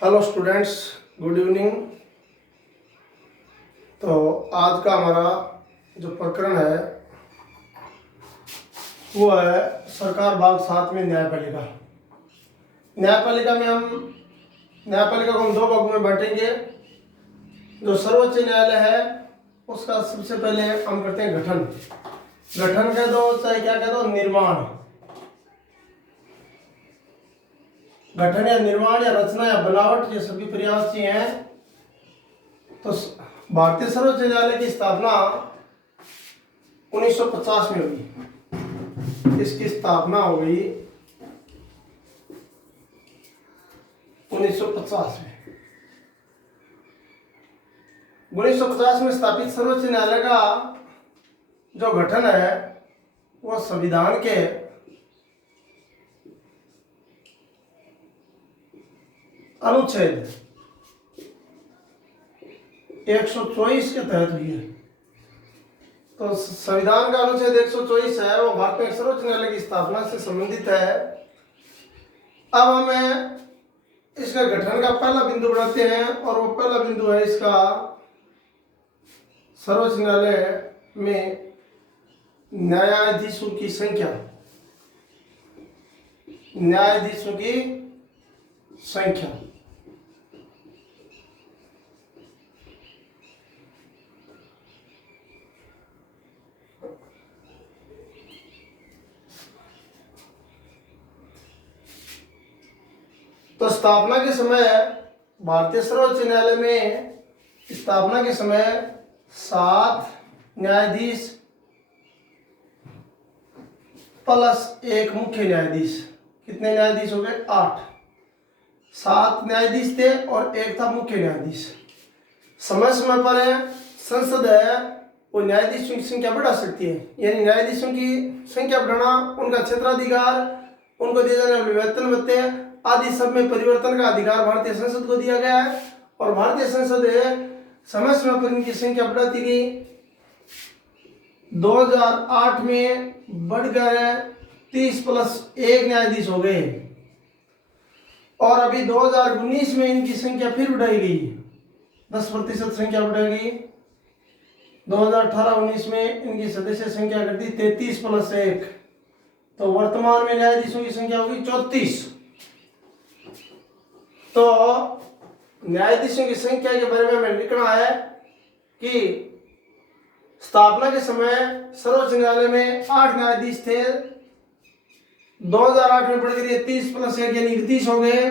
Hello students, good evening. तो आज का हमारा जो प्रकरण है वो है सरकार भाग 7 में न्यायपालिका। न्यायपालिका को हम दो भागों में बांटेंगे। जो सर्वोच्च न्यायालय है उसका सबसे पहले हम करते हैं गठन। गठन कह दो चाहे क्या कह दो, निर्माण। गठन या निर्माण या रचना या बनावट, ये सभी पर्यायवाची हैं। तो भारतीय सर्वोच्च न्यायालय की स्थापना 1950 में हुई। इसकी स्थापना हो गई 1950 में। 1950 में स्थापित सर्वोच्च न्यायालय का जो गठन है वो संविधान के अनुच्छेद 124 के तहत हुई है। तो संविधान का अनुच्छेद 124 है, वो भारत में सर्वोच्च न्यायालय की स्थापना से संबंधित है। अब हमें इसका गठन का पहला बिंदु बनाते हैं, और वो पहला बिंदु है इसका सर्वोच्च न्यायालय में न्यायाधीशों की संख्या। न्यायाधीशों की संख्या तो स्थापना के समय भारतीय सर्वोच्च न्यायालय में स्थापना के समय 7 न्यायाधीश प्लस 1 मुख्य न्यायाधीश। कितने न्यायाधीश हो गए? 8। 7 न्यायाधीश थे और 1 था मुख्य न्यायाधीश। समय समय पर संसद है वो न्यायाधीशों की संख्या बढ़ा सकती है, यानी न्यायाधीशों की संख्या बढ़ाना, उनका क्षेत्राधिकार, उनको दिए जाने वाले वेतन भत्ते आदि सब में परिवर्तन का अधिकार भारतीय संसद को दिया गया है। और भारतीय संसद समय समय पर इनकी संख्या बढ़ाती गई। 2008 में बढ़कर 30 प्लस 1 न्यायाधीश हो गए, और अभी 2019 में इनकी संख्या फिर बढ़ाई गई, 10% संख्या बढ़ाई गई। 2018-19 में इनकी सदस्य संख्या कर दी 33 प्लस 1, तो वर्तमान में न्यायाधीशों की संख्या होगी 34। तो न्यायाधीशों की संख्या के बारे में हमें लिखना है कि स्थापना के समय सर्वोच्च न्यायालय में 8 न्यायाधीश थे, 2008 में बढ़ कर 30 प्लस 1 यानी 31 हो गए,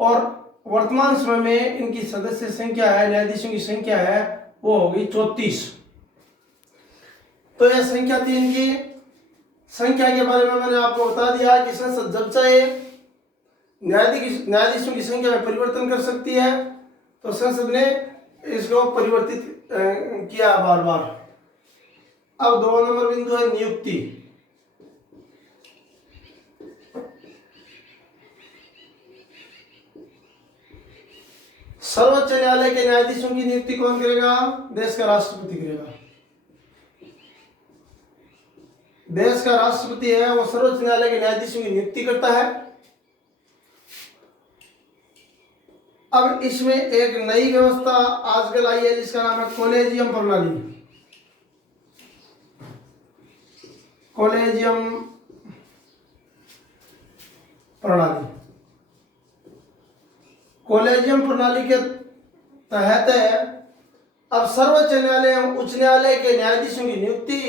और वर्तमान समय में इनकी सदस्य संख्या है, न्यायाधीशों की संख्या है, वो होगी 34। तो यह संख्या थी इनकी। संख्या के बारे में मैंने आपको बता दिया कि संसद जब चाहे न्यायाधीशों की संख्या में परिवर्तन कर सकती है। तो संसद ने इसको परिवर्तित किया बार बार। अब 2 नंबर बिंदु है नियुक्ति। सर्वोच्च न्यायालय के न्यायाधीशों की नियुक्ति कौन करेगा? देश का राष्ट्रपति करेगा। देश का राष्ट्रपति है वो सर्वोच्च न्यायालय के न्यायाधीशों की नियुक्ति करता है। अब इसमें एक नई व्यवस्था आजकल आई है जिसका नाम है कॉलेजियम प्रणाली। कॉलेजियम प्रणाली। कॉलेजियम प्रणाली के तहत अब सर्वोच्च न्यायालय एवं उच्च न्यायालय के न्यायाधीशों की नियुक्ति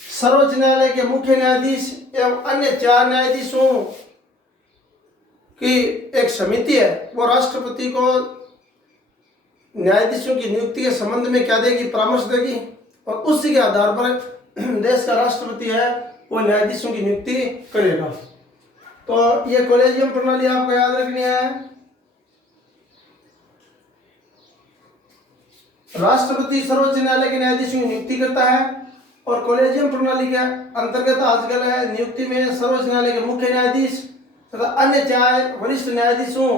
सर्वोच्च न्यायालय के मुख्य न्यायाधीश एवं अन्य 4 न्यायाधीशों की एक समिति है, वो राष्ट्रपति को न्यायाधीशों की नियुक्ति के संबंध में क्या देगी? परामर्श देगी, और उसी के आधार पर देश का राष्ट्रपति है वो न्यायाधीशों की नियुक्ति करेगा। तो ये कॉलेजियम प्रणाली आपको याद रखनी है। राष्ट्रपति सर्वोच्च न्यायालय के न्यायाधीशों की नियुक्ति करता है, और कॉलेजियम प्रणाली के अंतर्गत आजकल है नियुक्ति में सर्वोच्च न्यायालय के मुख्य न्यायाधीश तथा अन्य 4 वरिष्ठ न्यायाधीशों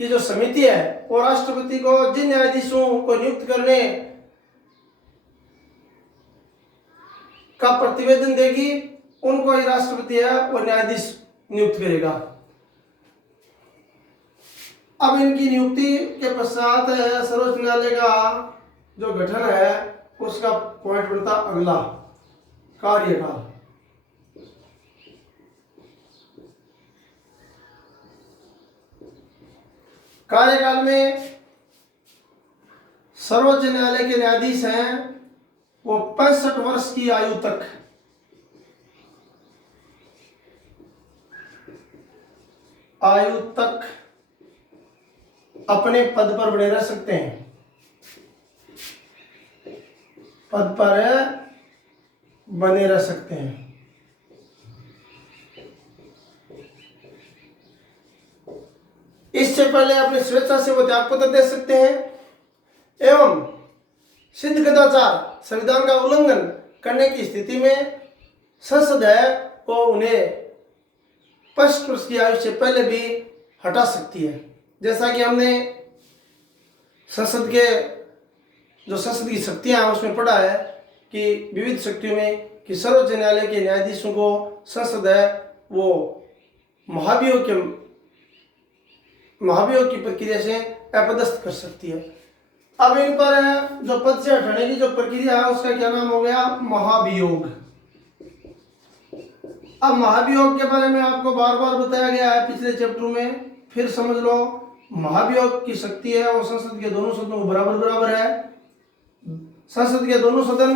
की जो समिति है वो राष्ट्रपति को जिन न्यायाधीशों को नियुक्त करने का प्रतिवेदन देगी, उनको ही राष्ट्रपति है वो न्यायाधीश नियुक्त करेगा। अब इनकी नियुक्ति के पश्चात सर्वोच्च न्यायालय का जो गठन है उसका पॉइंट बनता अगला कार्यकाल। कार्यकाल में सर्वोच्च न्यायालय के न्यायाधीश हैं वो 65 वर्ष की आयु तक अपने पद पर बने रह सकते हैं, पद पर बने रह सकते हैं। इससे पहले अपनी स्वेच्छा से वो त्यागपत्र दे सकते हैं एवं सिद्ध कदाचार संविधान का उल्लंघन करने की स्थिति में संसद है वो उन्हें 65 वर्ष की आयु से पहले भी हटा सकती है। जैसा कि हमने संसद की शक्तियां हैं उसमें पढ़ा है कि विविध शक्तियों में कि सर्वोच्च न्यायालय के न्यायाधीशों को संसद है वो महाभियोग की प्रक्रिया से अपदस्थ कर सकती है। अब इन पर जो पद से हटाने की जो प्रक्रिया है उसका क्या नाम हो गया, महाभियोग। अब महाभियोग के बारे में आपको बार बार बताया गया है पिछले चैप्टर में, फिर समझ लो। महाभियोग की शक्ति है वो संसद के दोनों सदनों को बराबर है। संसद के दोनों सदन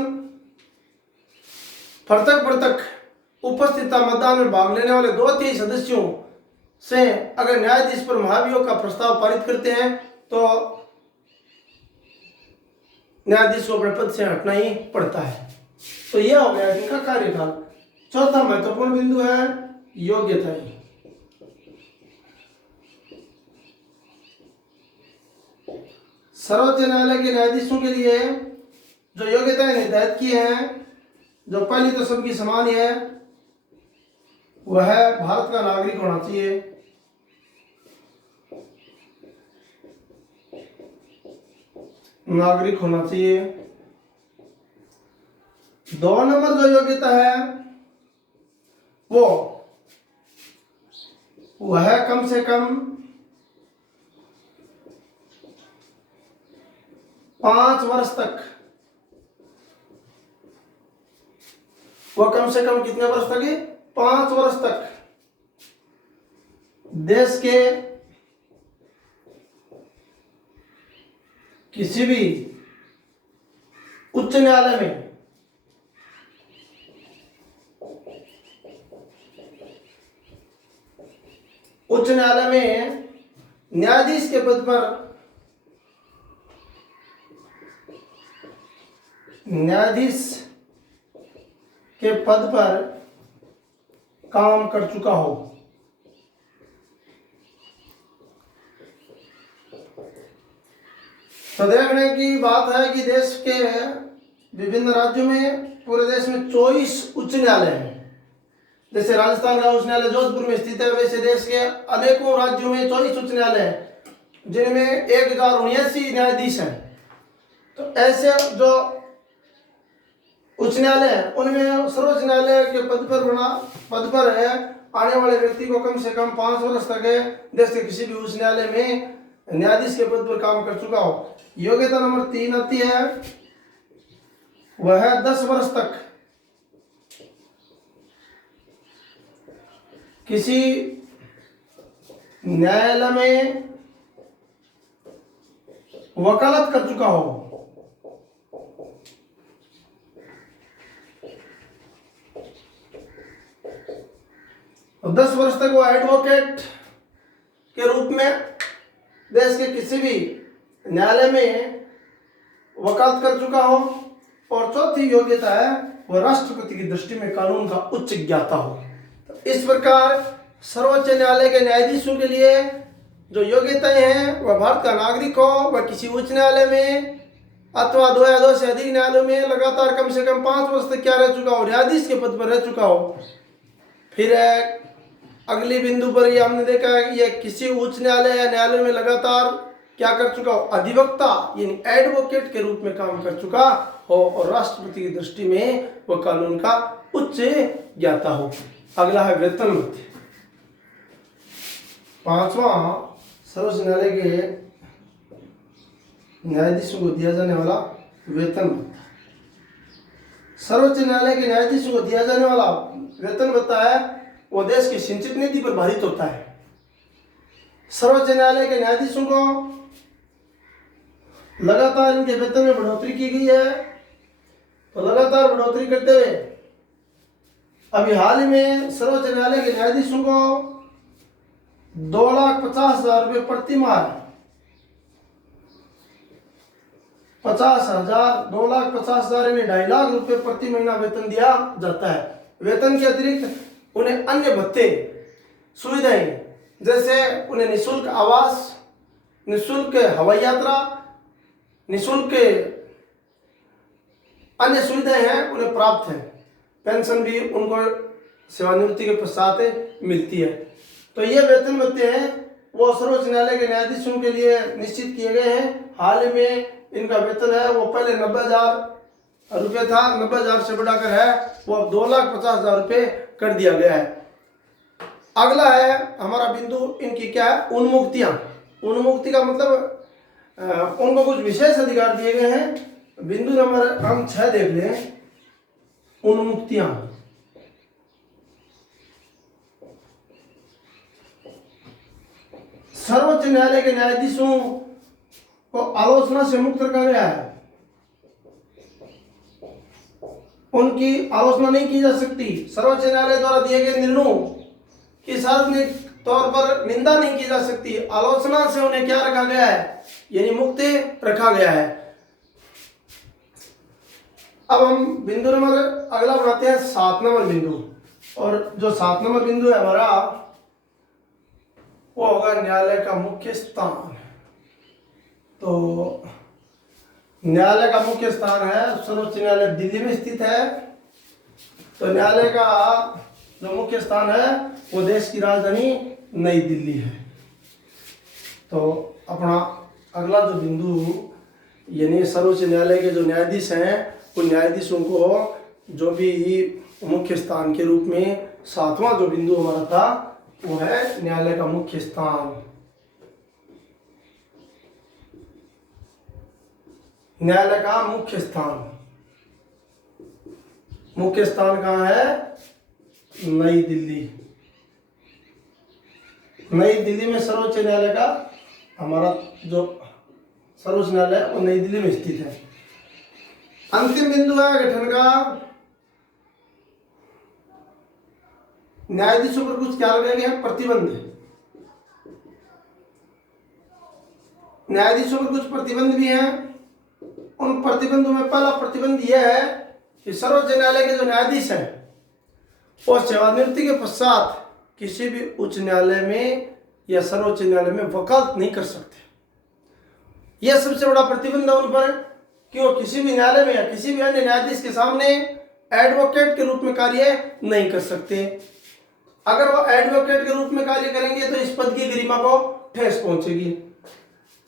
पृथक उपस्थित मतदान में भाग लेने वाले 2/3 सदस्यों से अगर न्यायाधीश पर महाभियोग का प्रस्ताव पारित करते हैं तो न्यायाधीश को अपने पद से हटना ही पड़ता है। तो यह हो गया इनका कार्यकाल। चौथा महत्वपूर्ण बिंदु है योग्यताएं। सर्वोच्च न्यायालय के न्यायाधीशों के लिए जो योग्यताएं निर्धारित की हैं, जो पहली तो सबकी समान ही है, वह है भारत का नागरिक होना चाहिए। नागरिक होना चाहिए। 2 नंबर जो योग्यता है वह है कम से कम 5 वर्ष तक। वह कम से कम कितने वर्ष तक है? 5 वर्ष तक देश के किसी भी उच्च न्यायालय में न्यायाधीश के पद पर काम कर चुका हो। तो देखने की बात है कि देश के विभिन्न राज्यों में, पूरे देश में 24 उच्च न्यायालय हैं। जैसे राजस्थान का उच्च न्यायालय जोधपुर में स्थित है, वैसे देश के अनेकों राज्यों में 24 उच्च न्यायालय हैं जिनमें 1079 न्यायाधीश हैं। तो ऐसे जो उच्च न्यायालय है उनमें सर्वोच्च न्यायालय के पद पर है आने वाले व्यक्ति को कम से कम 5 वर्ष तक देश के किसी भी उच्च न्यायालय में न्यायाधीश के पद पर काम कर चुका हो। योग्यता नंबर 3 आती है, वह है 10 वर्ष तक किसी न्यायालय में वकालत कर चुका हो। और 10 वर्ष तक वो एडवोकेट के रूप में देश के किसी भी न्यायालय में वकालत कर चुका हो। और चौथी योग्यता है वह राष्ट्रपति की दृष्टि में कानून का उच्च ज्ञाता हो। तो इस प्रकार सर्वोच्च न्यायालय के न्यायाधीशों के लिए जो योग्यताएं हैं वह भारत का नागरिक हो, वह किसी उच्च न्यायालय में अथवा 2 या 2 से अधिक न्यायालयों में लगातार कम से कम 5 वर्ष तक क्या रह चुका हो, न्यायाधीश के पद पर रह चुका हो। फिर अगली बिंदु पर ये हमने देखा है कि यह किसी उच्च न्यायालय या न्यायालय में लगातार क्या कर चुका हो, अधिवक्ता यानी एडवोकेट के रूप में काम कर चुका हो और राष्ट्रपति की दृष्टि में वह कानून का उच्च ज्ञाता हो। अगला है वेतन भत्ते। 5वां सर्वोच्च न्यायालय के न्यायाधीशों को दिया जाने वाला वेतन भत्ता। सर्वोच्च न्यायालय के न्यायाधीशों को दिया जाने वाला वेतन भत्ता है वो देश की सिंचित नीति पर भारित होता है। सर्वोच्च न्यायालय के न्यायाधीशों को लगातार इनके वेतन में बढ़ोतरी की गई है। तो लगातार बढ़ोतरी करते हुए अभी हाल ही में सर्वोच्च न्यायालय के न्यायाधीशों को 2,50,000 रुपये प्रति माह 50,000 2,50,000 यानी 2.5 लाख रुपए प्रति महीना वेतन दिया जाता है। वेतन के अतिरिक्त उन्हें अन्य भत्ते सुविधाएं जैसे उन्हें निःशुल्क आवास, निःशुल्क हवाई यात्रा, निःशुल्क अन्य सुविधाएं हैं उन्हें प्राप्त है। पेंशन भी उनको सेवानिवृत्ति के पश्चात मिलती है। तो ये वेतन भत्ते हैं वो सर्वोच्च न्यायालय के न्यायाधीशों के लिए निश्चित किए गए हैं। हाल ही में इनका वेतन है वो पहले 90,000 रुपये था, 90,000 से बढ़ाकर है वो अब 2,50,000 रुपये कर दिया गया है। अगला है हमारा बिंदु इनकी क्या है, उन्मुक्तियां। उन्मुक्ति का मतलब उनको कुछ विशेष अधिकार दिए गए हैं। बिंदु नंबर हम 6 देख लें, उन्मुक्तियां। सर्वोच्च न्यायालय के न्यायाधीशों को आलोचना से मुक्त रखा गया है। उनकी आलोचना नहीं की जा सकती। सर्वोच्च न्यायालय द्वारा दिए गए निर्णयों की सार्वजनिक तौर पर निंदा नहीं की जा सकती। आलोचना से उन्हें क्या रखा गया है, यानी मुक्त रखा गया है। अब हम बिंदु नंबर अगला बनाते हैं 7 नंबर बिंदु। और जो 7 नंबर बिंदु है हमारा वो होगा न्यायालय का मुख्य स्थान। तो न्यायालय का मुख्य स्थान है सर्वोच्च न्यायालय दिल्ली में स्थित है। तो न्यायालय का जो मुख्य स्थान है वो देश की राजधानी नई दिल्ली है। तो अपना अगला जो बिंदु यानी सर्वोच्च न्यायालय के जो न्यायाधीश हैं उन न्यायाधीशों को जो भी मुख्य स्थान के रूप में 7वां जो बिंदु हमारा था वो है न्यायालय का मुख्य स्थान। न्यायालय का मुख्य स्थान, मुख्य स्थान कहाँ है, नई दिल्ली। नई दिल्ली में सर्वोच्च न्यायालय का हमारा जो सर्वोच्च न्यायालय वो नई दिल्ली में स्थित है। अंतिम बिंदु है गठन का। न्यायाधीशों पर कुछ क्या लगाए गए हैं, प्रतिबंध। न्यायाधीशों पर कुछ प्रतिबंध भी हैं। उन प्रतिबंधों में पहला प्रतिबंध यह है कि सर्वोच्च न्यायालय के जो न्यायाधीश हैं वो सेवानिवृत्ति के पश्चात किसी भी उच्च न्यायालय में या सर्वोच्च न्यायालय में वकालत नहीं कर सकते। यह सबसे बड़ा प्रतिबंध है उन पर कि वो किसी भी न्यायालय में या किसी भी अन्य न्यायाधीश के सामने एडवोकेट के रूप में कार्य नहीं कर सकते। अगर वो एडवोकेट के रूप में कार्य करेंगे तो इस पद की गरिमा को ठेस पहुंचेगी।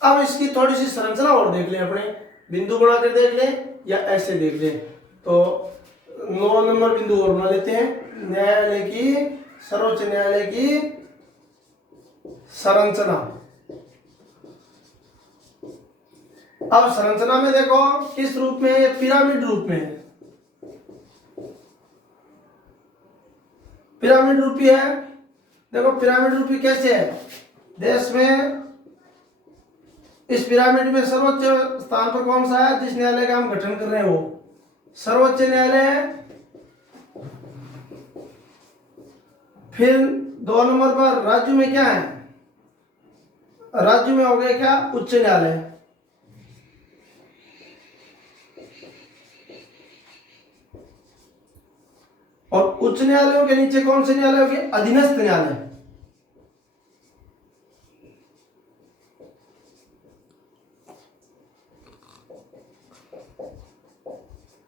अब इसकी थोड़ी सी संरचना और देख लें, अपने बिंदु बनाकर देख लें या ऐसे देख लें। तो 9 नंबर बिंदु और बना लेते हैं, न्यायालय की, सर्वोच्च न्यायालय की संरचना। अब संरचना में देखो किस रूप में है, पिरामिड रूप में है। पिरामिड रूपी है। देखो पिरामिड रूपी कैसे है, देश में इस पिरामिड में सर्वोच्च स्थान पर कौन सा है, जिस न्यायालय का हम गठन कर रहे हैं वो सर्वोच्च न्यायालय है। फिर 2 नंबर पर राज्य में क्या है, राज्य में हो गया क्या, उच्च न्यायालय। और उच्च न्यायालयों के नीचे कौन से न्यायालय हो गए, अधीनस्थ न्यायालय।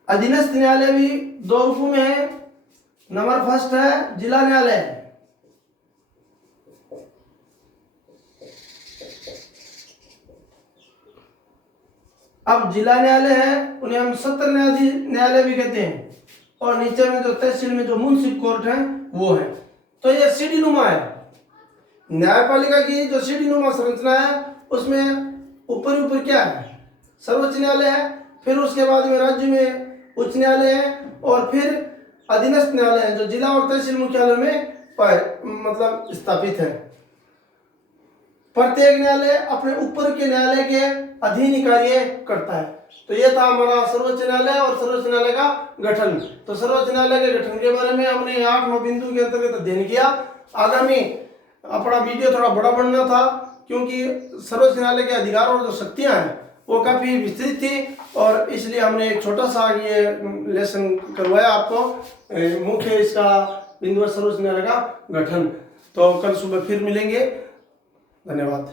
अधीनस्थ न्यायालय भी 2 रूपों में है। नंबर फर्स्ट है जिला न्यायालय। अब जिला न्यायालय है उन्हें हम सत्र न्यायालय भी कहते हैं। और नीचे में जो तहसील में जो मुंसिफ कोर्ट है वो है। तो ये सीढ़ी नुमा है। न्यायपालिका की जो सीढ़ी नुमा संरचना है उसमें ऊपर ऊपर क्या है, सर्वोच्च न्यायालय है, फिर उसके बाद में राज्य में उच्च न्यायालय है, और फिर अधीनस्थ न्यायालय है जो जिला और तहसील मुख्यालय में मतलब स्थापित है। प्रत्येक न्यायालय अपने ऊपर के न्यायालय के अधीन ही कार्य करता है। तो ये था हमारा सर्वोच्च न्यायालय और सर्वोच्च न्यायालय का गठन। तो सर्वोच्च न्यायालय के गठन के बारे में हमने 8-9 बिंदु के अंतर्गत अध्ययन किया। आगामी अपना वीडियो थोड़ा बड़ा बनना था क्योंकि सर्वोच्च न्यायालय के अधिकार और जो शक्तियां हैं वो काफी विस्तृत थी, और इसलिए हमने एक छोटा सा ये लेसन करवाया आपको। मुख्य इसका बिंदु सर्वोच्च न्यायालय का गठन। तो कल सुबह फिर मिलेंगे। धन्यवाद।